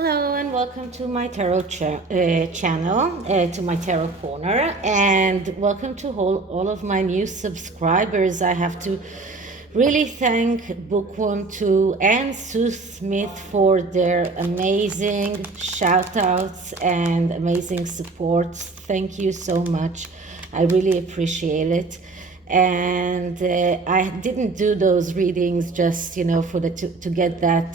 Hello and welcome to my tarot channel, to my tarot corner, and welcome to all of my new subscribers. I have to really thank Bookworm 2 and Sue Smith for their amazing shout outs and amazing support. Thank you so much. I really appreciate it. And I didn't do those readings just for to get that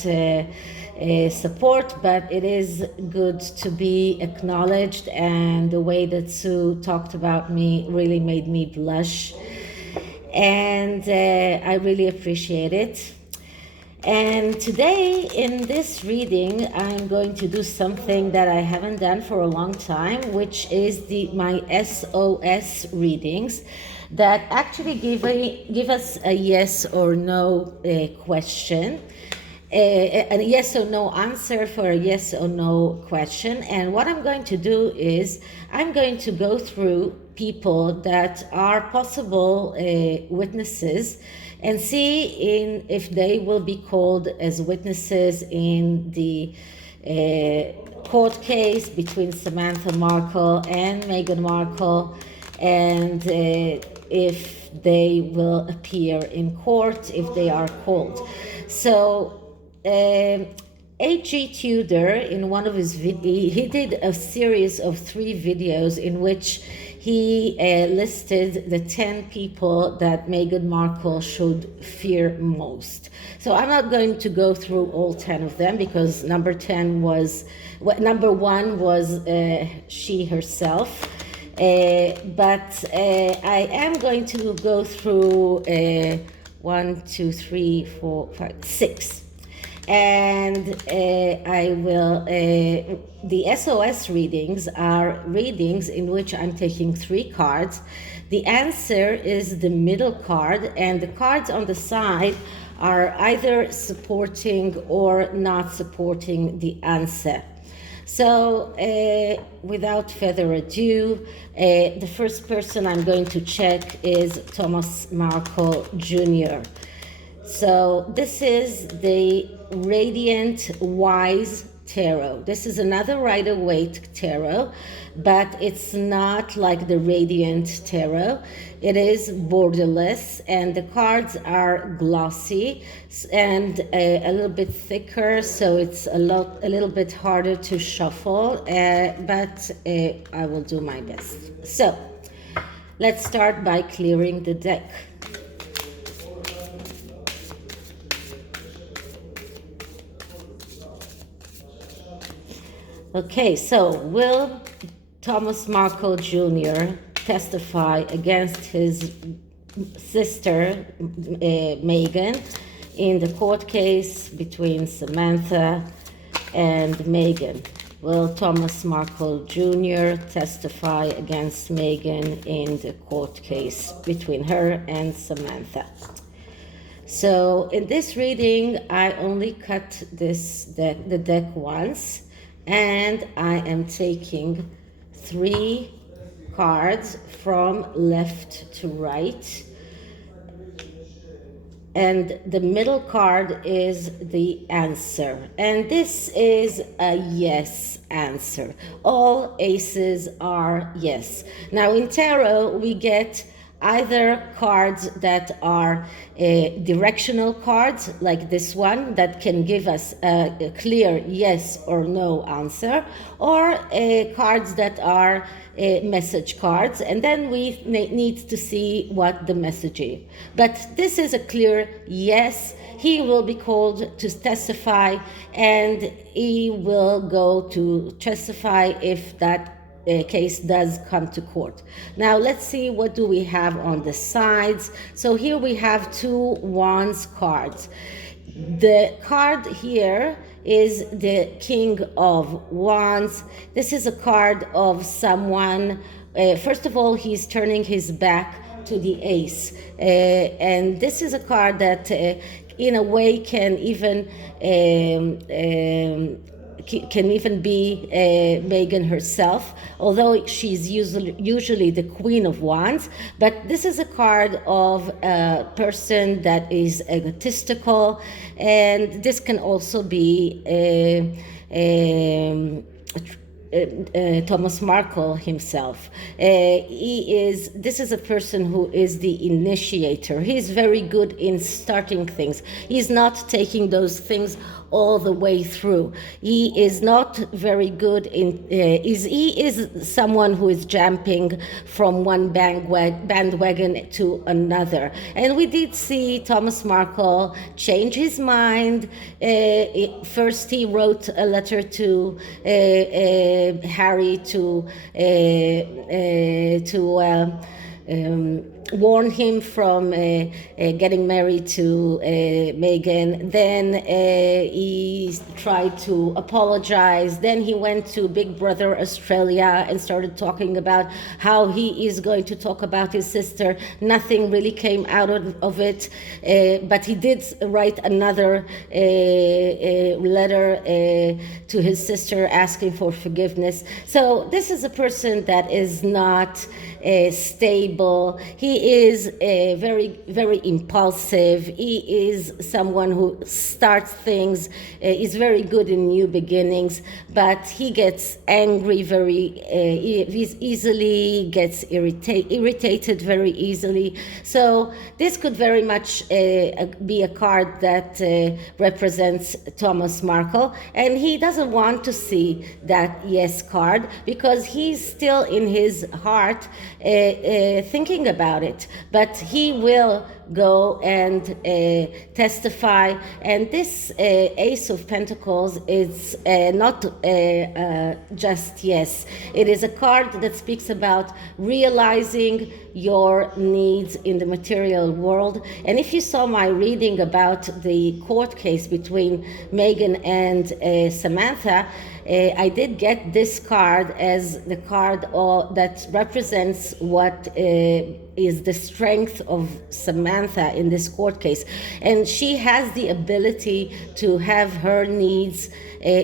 support, but it is good to be acknowledged, and the way that Sue talked about me really made me blush, and I really appreciate it. And today in this reading, I'm going to do something that I haven't done for a long time, which is my SOS readings that actually give us a yes or no question, a yes or no answer for a yes or no question. And what I'm going to do is I'm going to go through people that are possible witnesses and see if they will be called as witnesses in the court case between Samantha Markle and Meghan Markle, and if they will appear in court if they are called. So A.G. Tudor, in one of his videos, he did a series of 3 videos in which he listed the 10 people that Meghan Markle should fear most. So I'm not going to go through all 10 of them, because number 1 was she herself. But I am going to go through 1, 2, 3, 4, 5, 6. And I will, the SOS readings are readings in which I'm taking 3 cards. The answer is the middle card, and the cards on the side are either supporting or not supporting the answer. So without further ado, the first person I'm going to check is Thomas Markle Jr. So this is the Radiant Wise Tarot. This is another Rider-Waite tarot, but it's not like the Radiant Tarot. It is borderless, and the cards are glossy and a little bit thicker, so it's a little bit harder to shuffle, but I will do my best. So let's start by clearing the deck. Okay, so will Thomas Markle Jr. testify against his sister Meghan in the court case between Samantha and Meghan? Will Thomas Markle Jr. testify against Meghan in the court case between her and Samantha? So in this reading, I only cut the deck once, and I am taking 3 cards from left to right, and the middle card is the answer, and this is a yes answer. All aces are yes. Now in tarot we get either cards that are directional cards, like this one, that can give us a clear yes or no answer, or cards that are message cards, and then we need to see what the message is. But this is a clear yes. He will be called to testify, and he will go to testify if that case does come to court. Now let's see, what do we have on the sides? So here we have 2 wands cards. The card here is the King of Wands. This is a card of someone, first of all, he's turning his back to the ace, and this is a card that in a way can even be Meghan herself, although she's usually the Queen of Wands. But this is a card of a person that is egotistical, and this can also be Thomas Markle himself. This is a person who is the initiator. He's very good in starting things. He's not taking those things all the way through. He is not very good in, he is someone who is jumping from one bandwagon to another. And we did see Thomas Markle change his mind. First he wrote a letter to Harry to warn him from getting married to Meghan. Then he tried to apologize. Then he went to Big Brother Australia and started talking about how he is going to talk about his sister. Nothing really came out of it, but he did write another letter to his sister asking for forgiveness. So this is a person that is not stable. He is very, very impulsive. He is someone who starts things, is very good in new beginnings, but he gets angry very easily, gets irritated very easily. So this could very much be a card that represents Thomas Markle, and he doesn't want to see that yes card because he's still in his heart thinking about it, but he will go and testify. And this Ace of Pentacles is not just yes. It is a card that speaks about realizing your needs in the material world. And if you saw my reading about the court case between Meghan and Samantha, I did get this card as the card that represents what is the strength of Samantha in this court case. And she has the ability to have her needs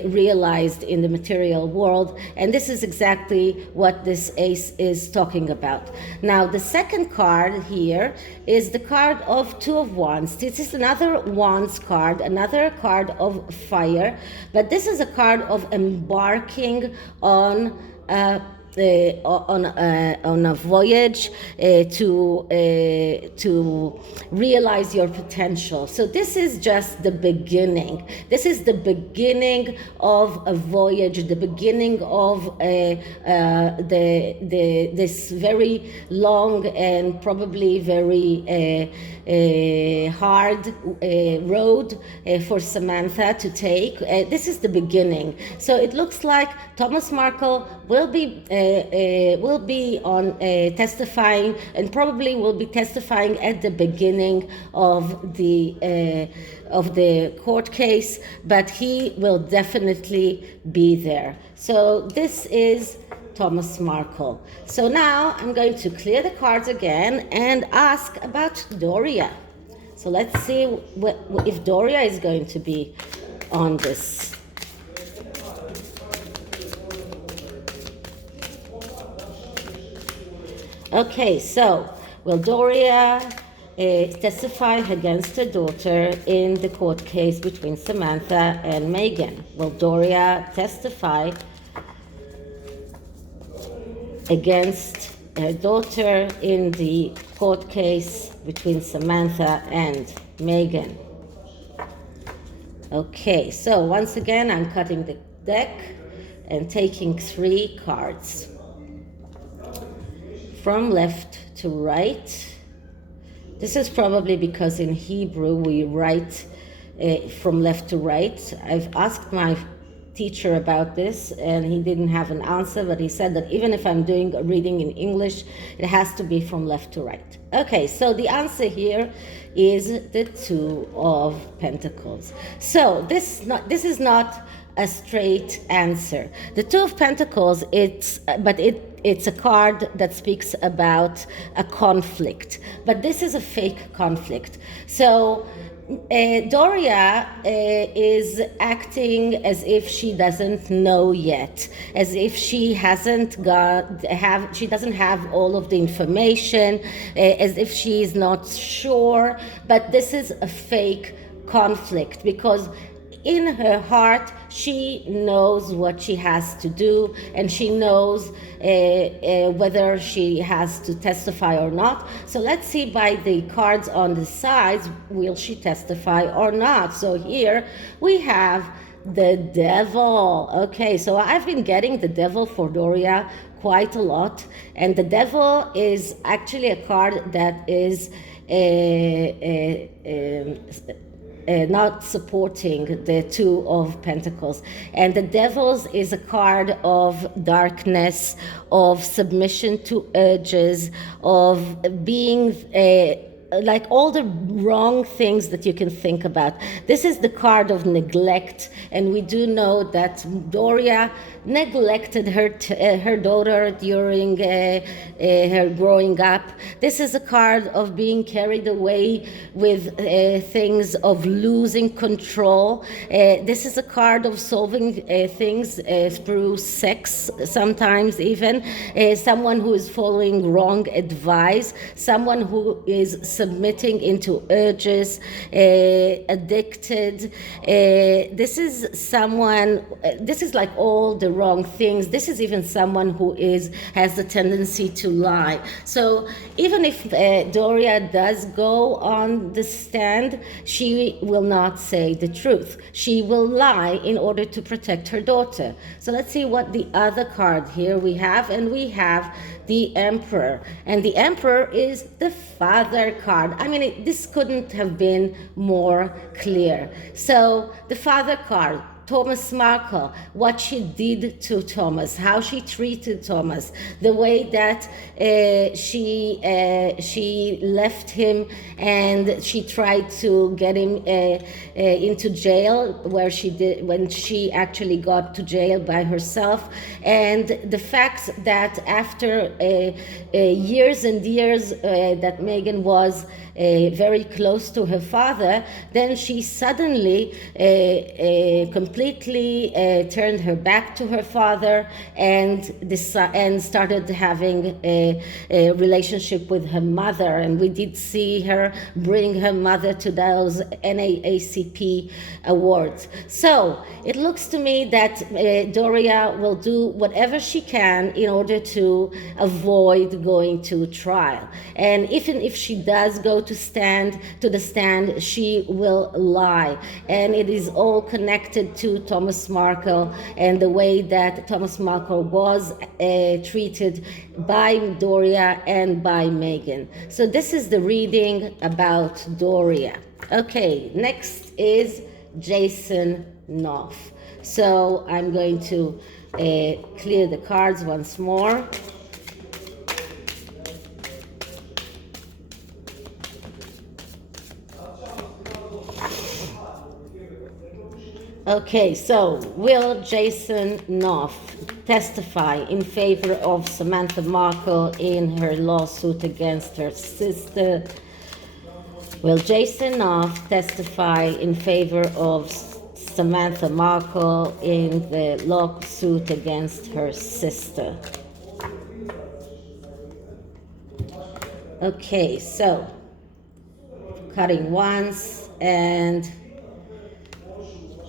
realized in the material world. And this is exactly what this ace is talking about. Now, the second card here is the card of Two of Wands. This is another Wands card, another card of fire, but this is a card of embarking on a voyage to realize your potential. So this is just the beginning. This is the beginning of a voyage, the beginning of this very long and probably very hard road for Samantha to take. This is the beginning. So it looks like Thomas Markle will be on testifying, and probably will be testifying at the beginning of the court case, but he will definitely be there. So this is Thomas Markle. So now I'm going to clear the cards again and ask about Doria. So let's see if Doria is going to be on this. Okay, so will Doria testify against her daughter in the court case between Samantha and Meghan? Will Doria testify against her daughter in the court case between Samantha and Meghan? Okay, so once again, I'm cutting the deck and taking 3 cards. From left to right. This is probably because in Hebrew we write from left to right. I've asked my teacher about this and he didn't have an answer, but he said that even if I'm doing a reading in English, it has to be from left to right. Okay, so the answer here is the Two of Pentacles. So this is not a straight answer. The Two of Pentacles, it's a card that speaks about a conflict, but this is a fake conflict. So Doria is acting as if she doesn't know yet, as if she she doesn't have all of the information, as if she is not sure. But this is a fake conflict because in her heart, she knows what she has to do, and she knows whether she has to testify or not. So let's see by the cards on the sides, will she testify or not? So here we have the devil. Okay, so I've been getting the devil for Doria quite a lot, and the devil is actually a card that is not supporting the Two of Pentacles. And the Devils is a card of darkness, of submission to urges, of being like all the wrong things that you can think about. This is the card of neglect, and we do know that Doria neglected her daughter during her growing up. This is a card of being carried away with things, of losing control. This is a card of solving things through sex, sometimes even. Someone who is following wrong advice, someone who is submitting into urges, addicted. This is someone, this is like all the wrong things. This is even someone who has the tendency to lie. So even if Doria does go on the stand, she will not say the truth. She will lie in order to protect her daughter. So let's see what the other card here we have, and we have the Emperor. And the Emperor is the father card. I mean, this couldn't have been more clear. So the father card, Thomas Markle, what she did to Thomas, how she treated Thomas, the way that she left him and she tried to get him into jail, where she did, when she actually got to jail by herself, and the fact that after years and years that Megan was very close to her father, then she suddenly completely turned her back to her father and started having a relationship with her mother. And we did see her bring her mother to those NAACP awards. So it looks to me that Doria will do whatever she can in order to avoid going to trial. And even if she does go to the stand, she will lie. And it is all connected to Thomas Markle and the way that Thomas Markle was treated by Doria and by Megan. So this is the reading about Doria. Okay, next is Jason Knopf. So I'm going to clear the cards once more. Okay, so will Jason Knopf testify in favor of Samantha Markle in her lawsuit against her sister? Will Jason Knopf testify in favor of Samantha Markle in the lawsuit against her sister? Okay, so cutting once, and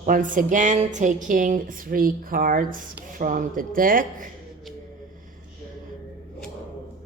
once again taking 3 cards from the deck.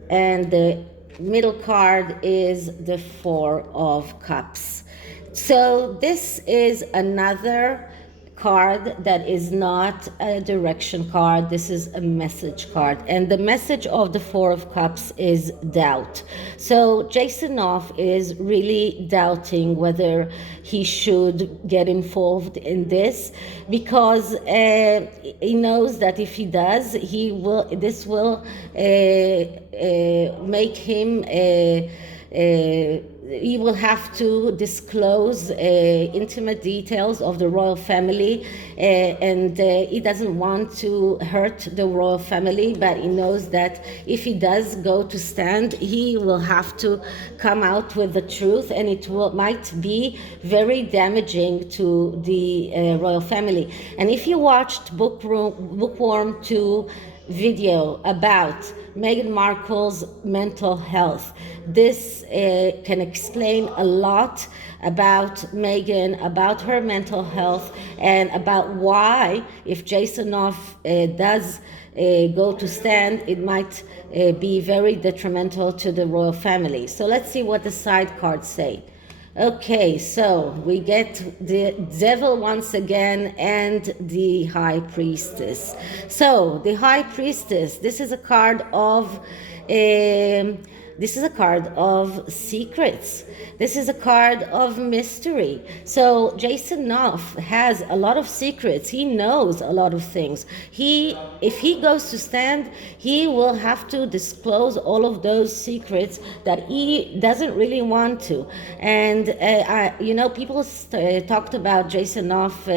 And the middle card is the 4 of Cups. So this is another card that is not a direction card. This is a message card, and the message of the 4 of Cups is doubt. So Jason Knopf is really doubting whether he should get involved in this, because he knows that if he does, this will make him he will have to disclose intimate details of the royal family, and he doesn't want to hurt the royal family, but he knows that if he does go to stand, he will have to come out with the truth, and it might be very damaging to the royal family. And if you watched Bookworm 2, video about Meghan Markle's mental health. This can explain a lot about Meghan, about her mental health, and about why, if Jason Knopf does go to stand, it might be very detrimental to the royal family. So let's see what the side cards say. Okay, so we get the devil once again and the high priestess. So the high priestess, this is a card of secrets. This is a card of mystery. So Jason Knopf has a lot of secrets. He knows a lot of things. If he goes to stand, he will have to disclose all of those secrets that he doesn't really want to. And people talked about Jason Knopf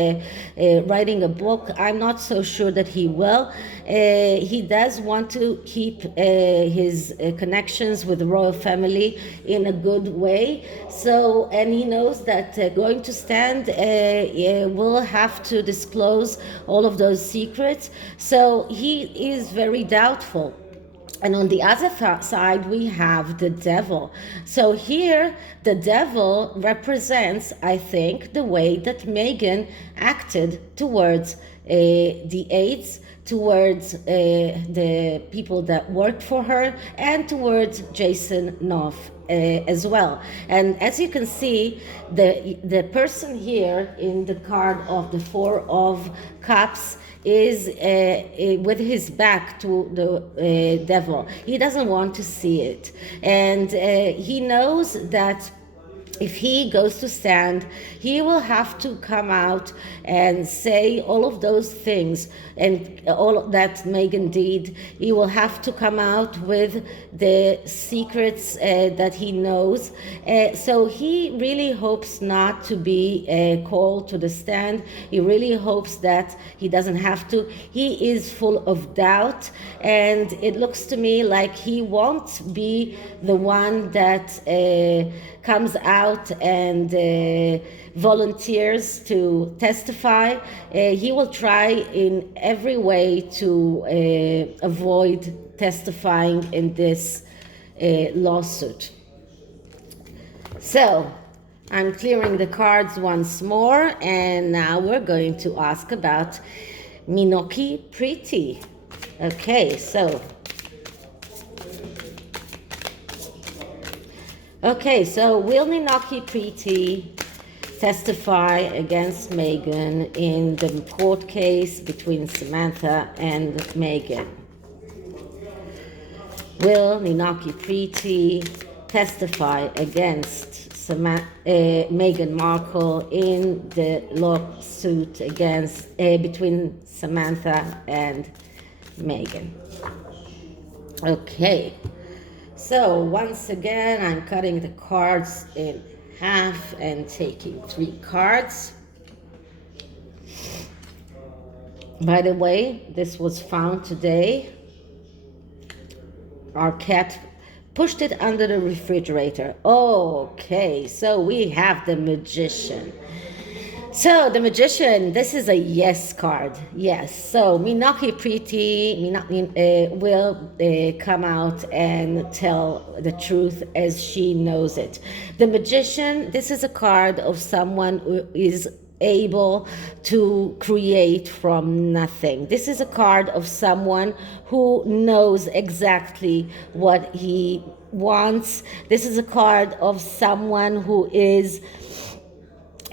writing a book. I'm not so sure that he will. He does want to keep his connections with the royal family in a good way. So, and he knows that going to stand will have to disclose all of those secrets. So he is very doubtful. And on the other side, we have the devil. So here, the devil represents, I think, the way that Meghan acted towards the aides, towards the people that worked for her, and towards Jason Knopf as well. And as you can see, the person here in the card of the Four of Cups is with his back to the devil. He doesn't want to see it. And he knows that if he goes to stand, he will have to come out and say all of those things and all that Meghan did. He will have to come out with the secrets that he knows. So he really hopes not to be called to the stand. He really hopes that he doesn't have to. He is full of doubt, and it looks to me like he won't be the one that comes out and volunteers to testify. He will try in every way to avoid testifying in this lawsuit. So I'm clearing the cards once more, and now we're going to ask about Maki Pretty. Okay, so will Maki Pretty testify against Meghan in the court case between Samantha and Meghan? Will Maki Pretty testify against Meghan Markle in the lawsuit against between Samantha and Meghan? Okay. So once again, I'm cutting the cards in half and taking 3 cards. By the way, this was found today. Our cat pushed it under the refrigerator. Okay, so we have the Magician. So the Magician, this is a yes card. Yes. So Maki Pretty will come out and tell the truth as she knows it. The Magician, this is a card of someone who is able to create from nothing. This is a card of someone who knows exactly what he wants. This is a card of someone who is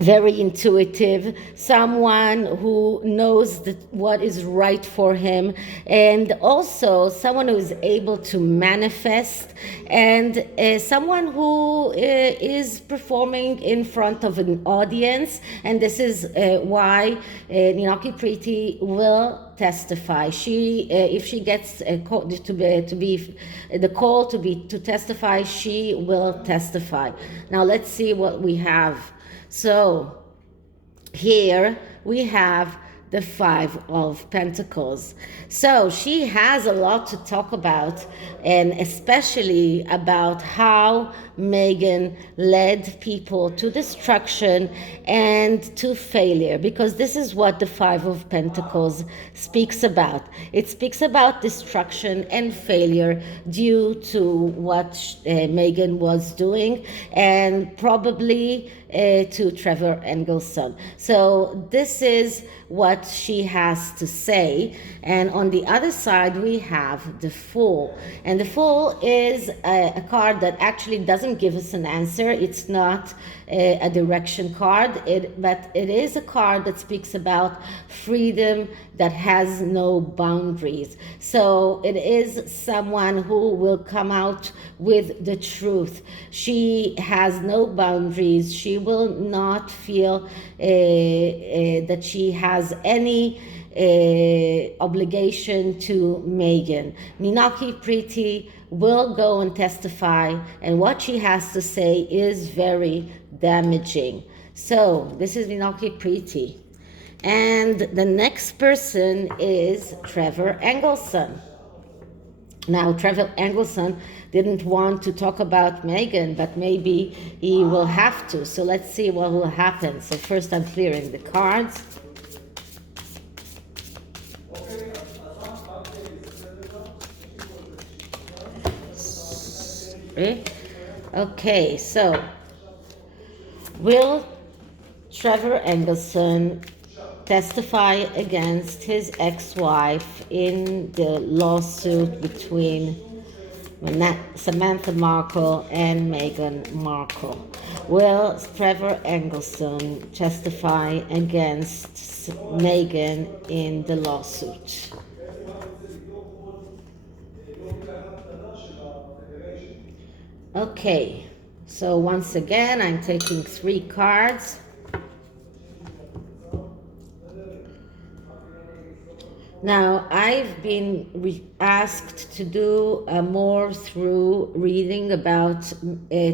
very intuitive, someone who knows what is right for him, and also someone who is able to manifest, and someone who is performing in front of an audience. And this is why Maki Pretty will testify. If she gets a call to testify, she will testify. Now let's see what we have. So here we have the Five of Pentacles. So she has a lot to talk about, and especially about how Megan led people to destruction and to failure, because this is what the Five of Pentacles speaks about. It speaks about destruction and failure due to what Megan was doing, and probably to Trevor Engelson. So this is what she has to say. And on the other side, we have the Fool. And the Fool is a card that actually doesn't give us an answer. It's not a direction card, but it is a card that speaks about freedom that has no boundaries. So it is someone who will come out with the truth. She has no boundaries. She will not feel that she has any obligation to Megan. Maki Pretty will go and testify, and what she has to say is very damaging. So this is Maki Pretty. And the next person is Trevor Engelson. Now, Trevor Engelson didn't want to talk about Megan, but maybe he will have to. So let's see what will happen. So first I'm clearing the cards. Okay, so will Trevor Engelson testify against his ex-wife in the lawsuit between Samantha Markle and Meghan Markle? Will Trevor Engelson testify against Meghan in the lawsuit? Okay, so once again, I'm taking 3 cards. Now, I've been asked to do a more through reading about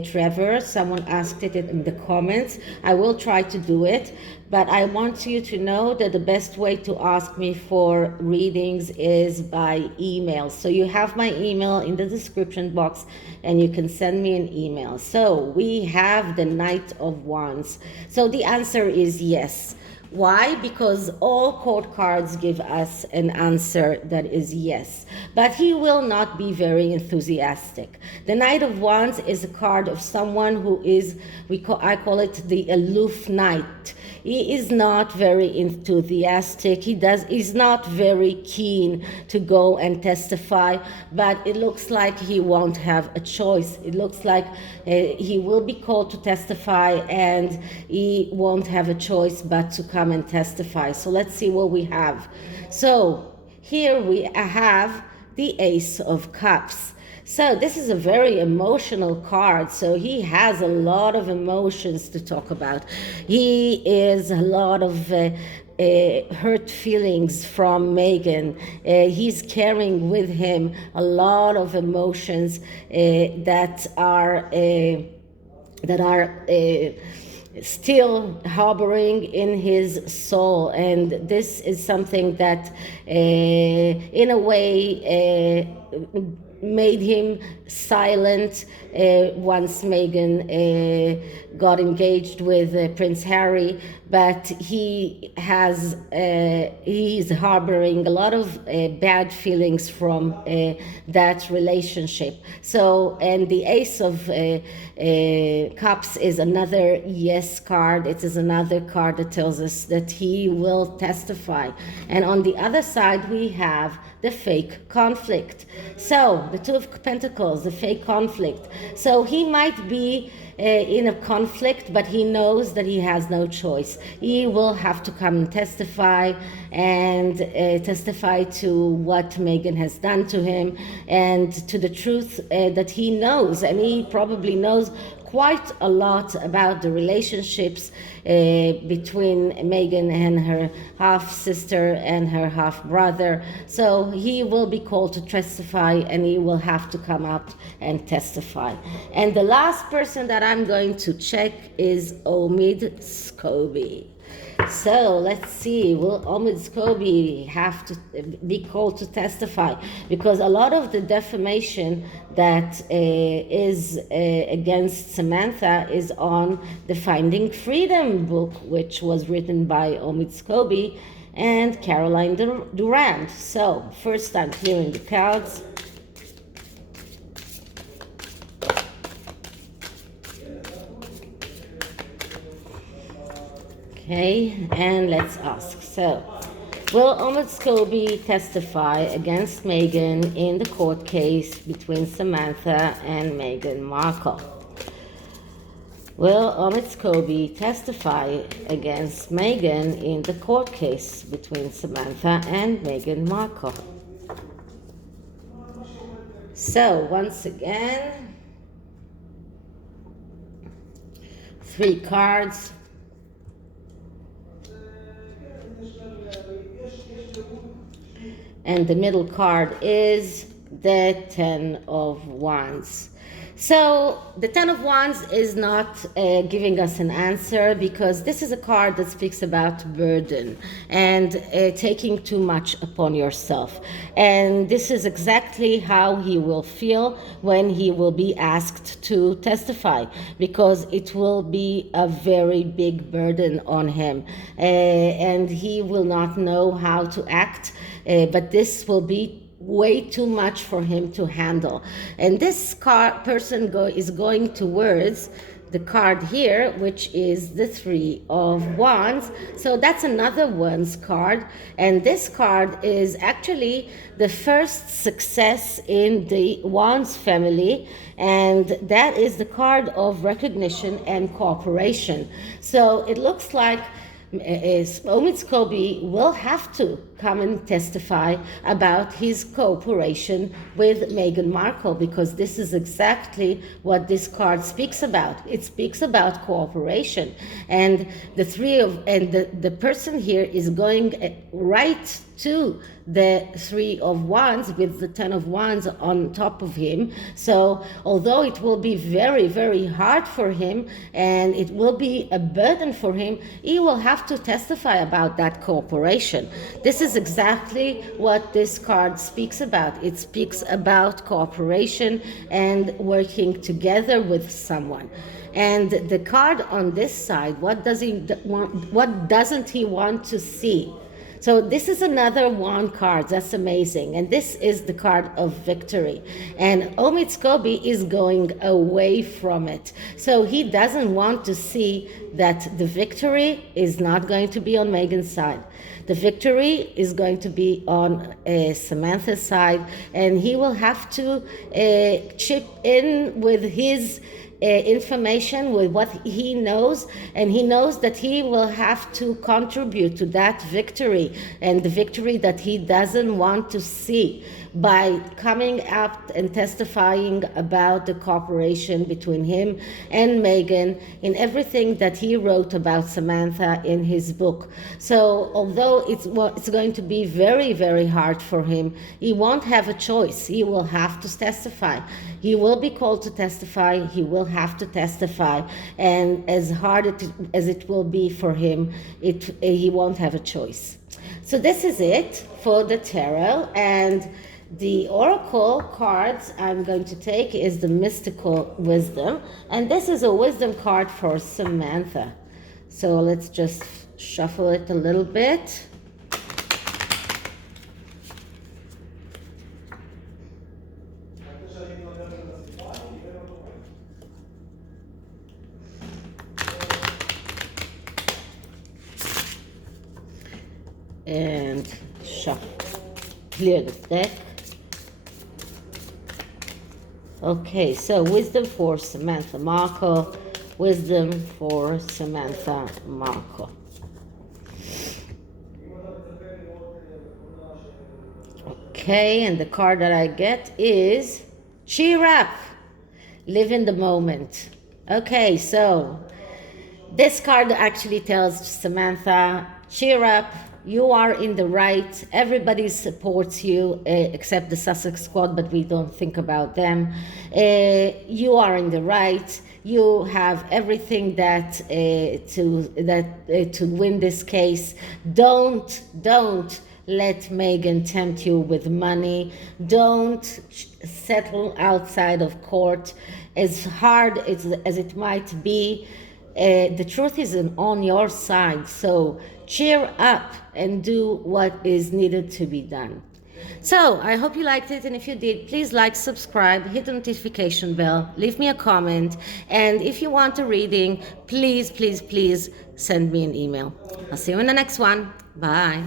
Trevor. Someone asked it in the comments. I will try to do it, but I want you to know that the best way to ask me for readings is by email. So you have my email in the description box, and you can send me an email. So we have the Knight of Wands. So the answer is yes. Why? Because all court cards give us an answer that is yes. But he will not be very enthusiastic. The Knight of Wands is a card of someone who is, I call it the aloof knight. He is not very enthusiastic. He's not very keen to go and testify, but it looks like he won't have a choice. It looks like he will be called to testify, and he won't have a choice but to come and testify. So let's see what we have. So here we have the Ace of Cups. So this is a very emotional card. So he has a lot of emotions to talk about. He is a lot of hurt feelings from Megan. He's carrying with him a lot of emotions that are still harboring in his soul, and this is something that in a way made him silent once Meghan got engaged with Prince Harry, but he's harboring a lot of bad feelings from that relationship. So, and the Ace of Cups is another yes card. It is another card that tells us that he will testify. And on the other side, we have the fake conflict. So the Two of Pentacles, the fake conflict. So he might be in a conflict, but he knows that he has no choice. He will have to come and testify to what Megan has done to him, and to the truth that he knows, and he probably knows quite a lot about the relationships between Megan and her half-sister and her half-brother. So he will be called to testify, and he will have to come out and testify. And the last person that I'm going to check is Omid Scobie. So let's see, will omits Kobe have to be called to testify? Because a lot of the defamation that is against Samantha is on the Finding Freedom book, which was written by omits Kobe and Caroline Durand. So first I'm clearing the cards. Okay, and let's ask. So, will omits Kobe testify against Meghan in the court case between Samantha and Meghan Markle? Will omits Kobe testify against Meghan in the court case between Samantha and Meghan Markle? So, once again, 3 cards. And the middle card is the 10 of Wands. So the 10 of Wands is not giving us an answer, because this is a card that speaks about burden and taking too much upon yourself. And this is exactly how he will feel when he will be asked to testify, because it will be a very big burden on him, and he will not know how to act, but this will be way too much for him to handle. And this person is going towards the card here, which is the 3 of Wands. So that's another Wands card. And this card is actually the first success in the Wands family. And that is the card of recognition and cooperation. So it looks like omits Kobe will have to come and testify about his cooperation with Meghan Markle, because this is exactly what this card speaks about. It speaks about cooperation, and the person here is going right to the 3 of Wands with the 10 of Wands on top of him. So although it will be very, very hard for him and it will be a burden for him, he will have to testify about that cooperation. This is exactly what this card speaks about. It speaks about cooperation and working together with someone. And the card on this side, what does he want? What doesn't he want to see? So this is another wand card. That's amazing. And this is the card of victory. And omits Kobe is going away from it. So he doesn't want to see that the victory is not going to be on Meghan's side. The victory is going to be on Samantha's side. And he will have to chip in with his information, with what he knows, and he knows that he will have to contribute to that victory, and the victory that he doesn't want to see, by coming up and testifying about the cooperation between him and Meghan in everything that he wrote about Samantha in his book. So although it's going to be very, very hard for him, he won't have a choice. He will have to testify. He will be called to testify. He will have to testify. And as hard as it will be for him, he won't have a choice. So this is it for the tarot. And the oracle cards I'm going to take is the mystical wisdom. And this is a wisdom card for Samantha. So let's just shuffle it a little bit. And shuffle. Clear the deck. Okay, so wisdom for Samantha Markle. Wisdom for Samantha Markle. Okay, and the card that I get is cheer up, live in the moment. Okay, so this card actually tells Samantha, cheer up, You are in the right. Everybody supports you except the Sussex squad, but we don't think about them. You are in the right. You have everything that to win this case. Don't let Megan tempt you with money. Don't settle outside of court. As hard as it might be, the truth is on your side. So cheer up and do what is needed to be done. So I hope you liked it, and if you did, please like, subscribe, hit the notification bell, leave me a comment, and if you want a reading, please send me an email. I'll see you in the next one. Bye.